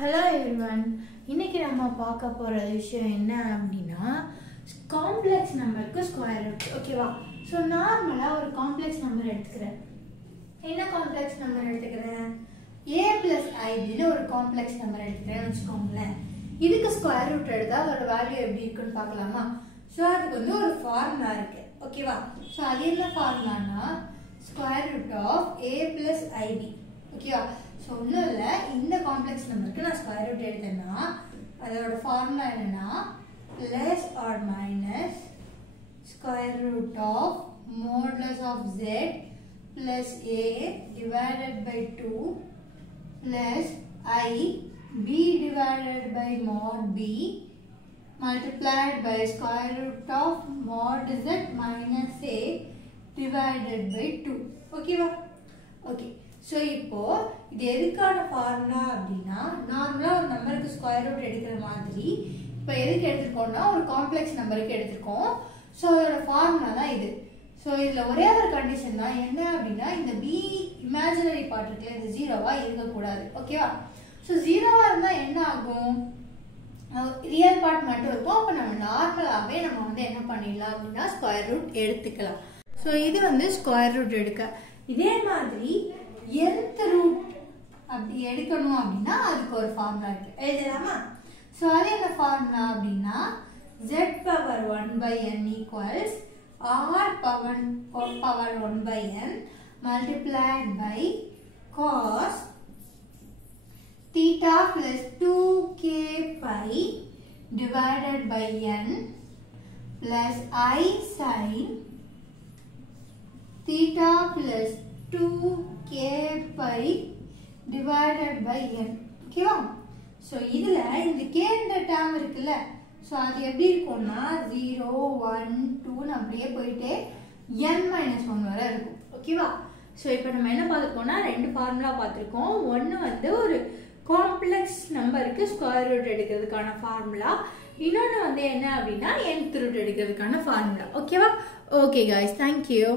Hello everyone. இன்னைக்கு நம்ம பார்க்க போற விஷயம் என்ன அப்படினா காம்ப்ளெக்ஸ் நம்பருக்கு ஸ்கொயர் ரூட். ஓகேவா? சோ நார்மலா ஒரு காம்ப்ளெக்ஸ் நம்பர் எடுத்துக்கிறேன். என்ன காம்ப்ளெக்ஸ் நம்பர் எடுத்துக்கிறேன்? a + ib னு ஒரு காம்ப்ளெக்ஸ் நம்பர் எடுத்துக்கிறேன்னு வெச்சுக்கோங்களே. இதுக்கு ஸ்கொயர் ரூட் எடுத்தா அதோட வேல்யூ எப்படி இருக்குன்னு பார்க்கலாமா? சோ அதுக்கு வந்து ஒரு ஃபார்முலா இருக்கு. ஓகேவா? சோ அது என்ன ஃபார்முலானா square root of a + ib. ஓகேவா? சோ ஒண்ணுல இந்த காம்ப்ளெக்ஸ் நம்பருக்கு நான் ஸ்கொயர் ரூட் எடுத்தேன்னா அதோட ஃபார்முலா என்னன்னா less or minus square root of modulus of z plus a divided by 2 plus I b divided by mod b multiplied by square root of mod z minus a divided by 2. ஓகேவா? Okay. So இப்போ இது எதுக்கான formula அப்படினா நார்மலா ஒரு நம்பருக்கு square root எடுக்கிற மாதிரி இப்போ எதுக்கு எடுத்துக்கோம்னா ஒரு காம்ப்ளெக்ஸ் நம்பருக்கு எடுத்துக்கோம். சோ அதோட ஃபார்முலா தான் இது. சோ இதுல ஒரே ஒரு கண்டிஷன் தான் என்ன அப்படினா இந்த b இமேஜினரி பார்ட் இருக்குல இது ஜீரோவா இருக்க கூடாது. ஓகேவா? சோ ஜீரோவா இருந்தா என்ன ஆகும்? ரியல் பார்ட் மட்டும் இருக்கும். அப்ப நம்ம நார்மலாவே நம்ம வந்து என்ன பண்ணிடலாம் அப்படினா ஸ்கொயர் ரூட் எடுத்துக்கலாம். சோ இது வந்து ஸ்கொயர் ரூட் எடுக்க. இதே மாதிரி nth ரூட் அப்படி எடுக்கணும் அப்படினா அதுக்கு ஒரு ஃபார்முலா இருக்கு. எழுதலாமா? சோ அது என்ன ஃபார்முலா அப்படினா z power 1 by n equals r power 1 by n multiplied by cos theta plus 2k pi divided by n plus I sin theta plus 2k pi divided by n. ஓகேவா? So இதுல இந்த k என்ற term இருக்குல்ல, so அது எப்படி இருக்கும்னா 0 1 2 ன்னு அப்படியே போயிட்டே n - 1 வரை இருக்கும். ஓகேவா? சோ இப்போ நம்ம என்ன பார்த்திருக்கோம்னா ரெண்டு ஃபார்முலா பார்த்திருக்கோம். ஒன்னு வந்து ஒரு காம்ப்ளெக்ஸ் நம்பருக்கு ஸ்கொயர் ரூட் எடுக்கிறதுக்கான ஃபார்முலா, இன்னொன்னு வந்து என்ன அப்படினா nth ரூட் எடுக்கிறதுக்கான ஃபார்முலா. ஓகேவா? Okay guys, thank you.